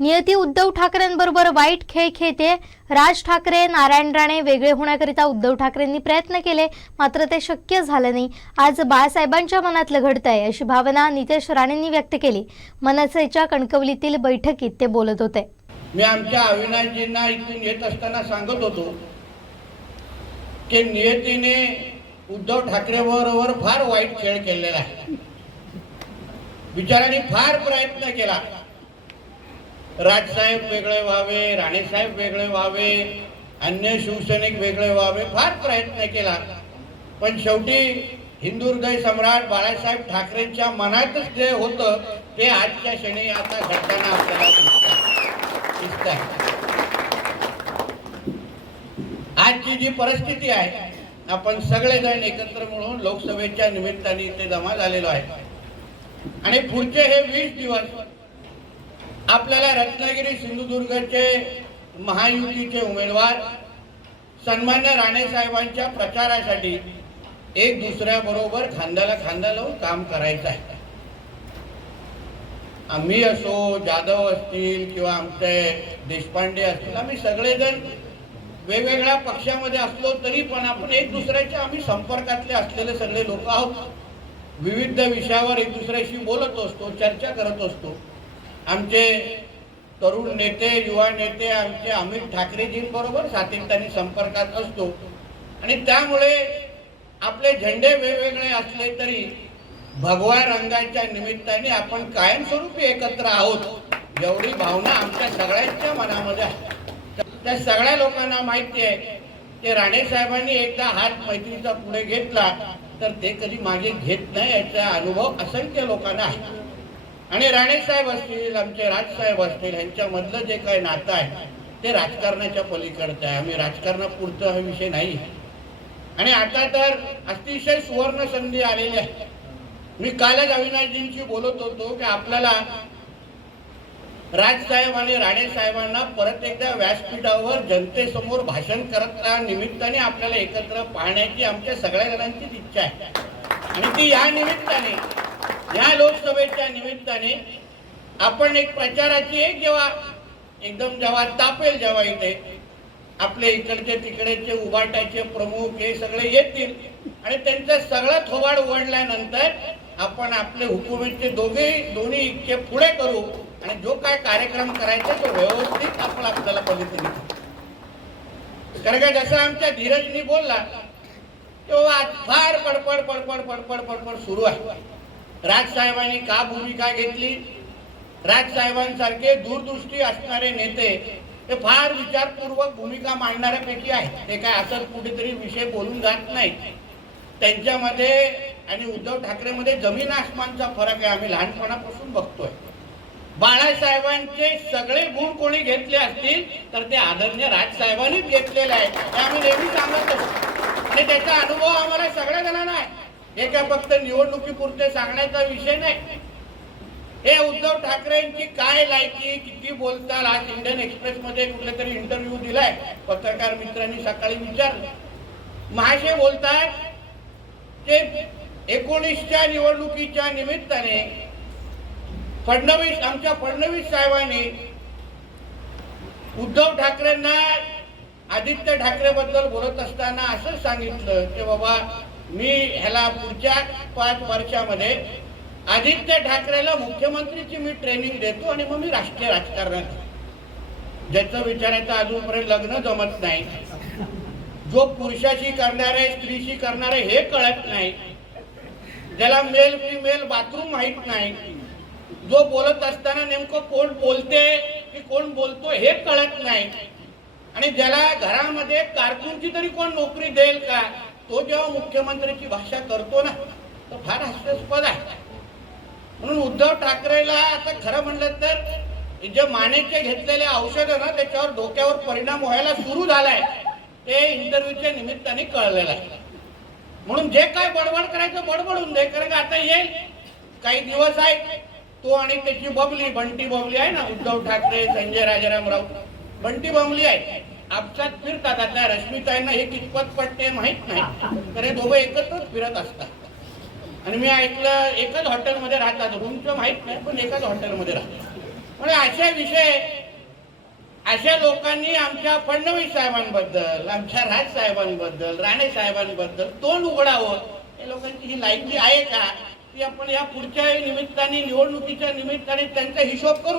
नियती उद्धव ठाकरेंबरोबर वाईट खेळ खेळते. राज ठाकरे नारायण राणे वेगळे होण्याकरिता उद्धव ठाकरेंनी प्रयत्न केले मात्र ते शक्य झालं नाही. आज बाळासाहेबांच्या मनातलं घडतं आहे अशी भावना नितेश राणेंनी व्यक्त केली. मनसेच्या कणकवलीतील बैठकीत ते बोलत होते. मी आमच्या अविनाशजींना इथून येत असताना सांगत होतो की नियतीने उद्धव ठाकरे बरोबर फार वाईट खेळ केलेला आहे. बिचाराने फार प्रयत्न केला. राजसाहेब वेगळे व्हावे राणेसाहेब वेगळे व्हावे अन्य शिवसैनिक वेगळे व्हावे फार प्रयत्न केला. पण शेवटी हिंदू हृदय सम्राट बाळासाहेब ठाकरेंच्या मनातच जे होतं ते आजच्या क्षणी आता घडताना आपल्याला दिसत आहे आजची जी परिस्थिती आहे आपण सगळेजण एकत्र मिळून लोकसभेच्या निमित्ताने इथे जमा झालेलो आहे. आणि पुढचे हे वीस दिवस आपल्याला रत्नागिरी सिंधुदुर्गचे महायुतीचे उमेदवार सन्मान्य राणे साहेबांच्या प्रचारासाठी एक दुसऱ्याबरोबर खांद्याला खांदा लावून काम करायचं आहे. आम्ही असो जाधव असतील किंवा आमचे देशपांडे असतील आम्ही सगळेजण वेगवेगळ्या पक्षामध्ये असलो तरी पण आपण एक दुसऱ्याच्या आम्ही संपर्कातले असलेले सगळे लोक आहोत. विविध विषयावर एक दुसऱ्याशी बोलत असतो चर्चा करत असतो. आमचे तरुण नेते युवा नेते आमचे अमित ठाकरेजींबरोबर सातत्याने संपर्कात असतो. आणि त्यामुळे आपले झेंडे वेगवेगळे असले तरी भगवा रंगाच्या निमित्ताने आपण कायमस्वरूपी एकत्र आहोत एवढी भावना आमच्या सगळ्यांच्या मनामध्ये आहे. त्या सगळ्या लोकांना माहिती आहे की राणे साहेबांनी एकदा हात मैत्रीचा पुढे घेतला तर ते कधी मागे घेत नाही याचा अनुभव असंख्य लोकांना आहे. आणि राणे साहेब असतील आमचे राजसाहेब असतील ह्यांच्यामधलं जे काही नातं आहे ते राजकारणाच्या पलीकडचं आहे. आम्ही राजकारणापुरतं हा विषय नाही. आहे आणि आता तर अतिशय सुवर्ण संधी आलेली आहे. मी कालच अविनाशजींशी बोलत होतो की आपल्याला राजसाहेब आणि राणे साहेबांना परत एकदा व्यासपीठावर जनतेसमोर भाषण करत निमित्ताने आपल्याला एकत्र पाहण्याची आमच्या सगळ्या जणांचीच इच्छा आहे. आणि ती या निमित्ताने या लोकसभेच्या निमित्ताने आपण एक प्रचाराची एक जेव्हा एकदम जेव्हा तापेल जेव्हा इथे आपले इकडचे तिकडेचे उभाटाचे प्रमुख हे सगळे येतील आणि त्यांचा सगळं थोबाड उघडल्यानंतर आपण आपले हुकुमेचे दोघे दोन्ही इतके पुढे करू आणि जो काय कार्यक्रम करायचा तो व्यवस्थित आपण आपल्याला पद्धतीने कारण का जसं आमच्या धीरजनी बोलला तेव्हा फार पडपड पडपड पडपड पडपड सुरू आहे. राजसाहेबांनी का भूमिका घेतली? राजसाहेबांसारखे दूरदृष्टी असणारे नेते ते फार विचारपूर्वक भूमिका मांडणाऱ्यापैकी आहेत. ते काय असंच कुठेतरी विषय बोलून जात नाही त्यांच्यामध्ये आणि उद्धव ठाकरेमध्ये जमीन आसमानचा फरक आहे. आम्ही लहानपणापासून बघतोय. बाळासाहेबांचे सगळे गुण कोणी घेतले असतील तर ते आदरणीय राजसाहेबांनीच घेतलेले आहे हे आम्ही नेहमी सांगत असतो आणि त्याचा अनुभव आम्हाला सगळ्या जणांना आहे. हे काय फक्त निवडणुकीपुरते सांगण्याचा विषय नाही. हे उद्धव ठाकरेंची काय लायकी किती बोलताल? आज इंडियन एक्सप्रेस मध्ये कुठले तरी इंटरव्ह्यू दिलाय. पत्रकार मित्रांनी सकाळी विचारलं. महाशय बोलतात ते एकोणीसच्या निवडणुकीच्या निमित्ताने फडणवीस आमच्या फडणवीस साहेबांनी उद्धव ठाकरेंना आदित्य ठाकरे बद्दल बोलत असताना असं सांगितलं की बाबा मी ह्याला पुढच्या पाच वर्षामध्ये आदित्य ठाकरेला मुख्यमंत्रीची मी ट्रेनिंग देतो आणि मग मी राष्ट्रीय राजकारणात ज्याचं विचारायचं अजूनपर्यंत लग्न जमत नाही. जो पुरुषाशी करणारे स्त्रीशी करणारे हे कळत नाही. ज्याला मेल फिमेल बाथरूम माहीत नाही. जो बोलत असताना नेमकं कोण बोलते की कोण बोलतो हे कळत नाही. आणि ज्याला घरामध्ये कारकूनची तरी कोण नोकरी देईल का? तो जेव्हा मुख्यमंत्र्याची भाषा करतो ना तर फार हास्यास्पद आहे. म्हणून उद्धव ठाकरेला आता खरं म्हणलं तर जे मानेचे घेतलेले औषधं ना त्याच्यावर डोक्यावर परिणाम व्हायला सुरू झालाय ते इंटरव्ह्यूच्या निमित्ताने कळलेलं आहे. म्हणून जे काय बडबड करायचं बडबडून दे कारण का आता येईल. काही दिवस आहेत तो आणि त्याची बबली बंटी बबली आहे ना उद्धव ठाकरे संजय राजाराम राऊत बंटी बबली आहे आपसात फिरतात. आता रश्मीताईंना हे कितपत पटते माहीत नाही. तर हे दोघं एकत्रच फिरत असतात. आणि मी ऐकलं एकच हॉटेलमध्ये राहतात. रूमचं माहीत नाही पण एकाच हॉटेलमध्ये राहतात. म्हणजे अशा विषय अशा लोकांनी आमच्या फडणवीस साहेबांबद्दल आमच्या राज साहेबांबद्दल राणे साहेबांबद्दल तोंड उघडावं. हे लोकांची ही लायकी आहे का ती आपण या पुढच्या निमित्ताने निवडणुकीच्या निमित्ताने त्यांचा हिशोब करू.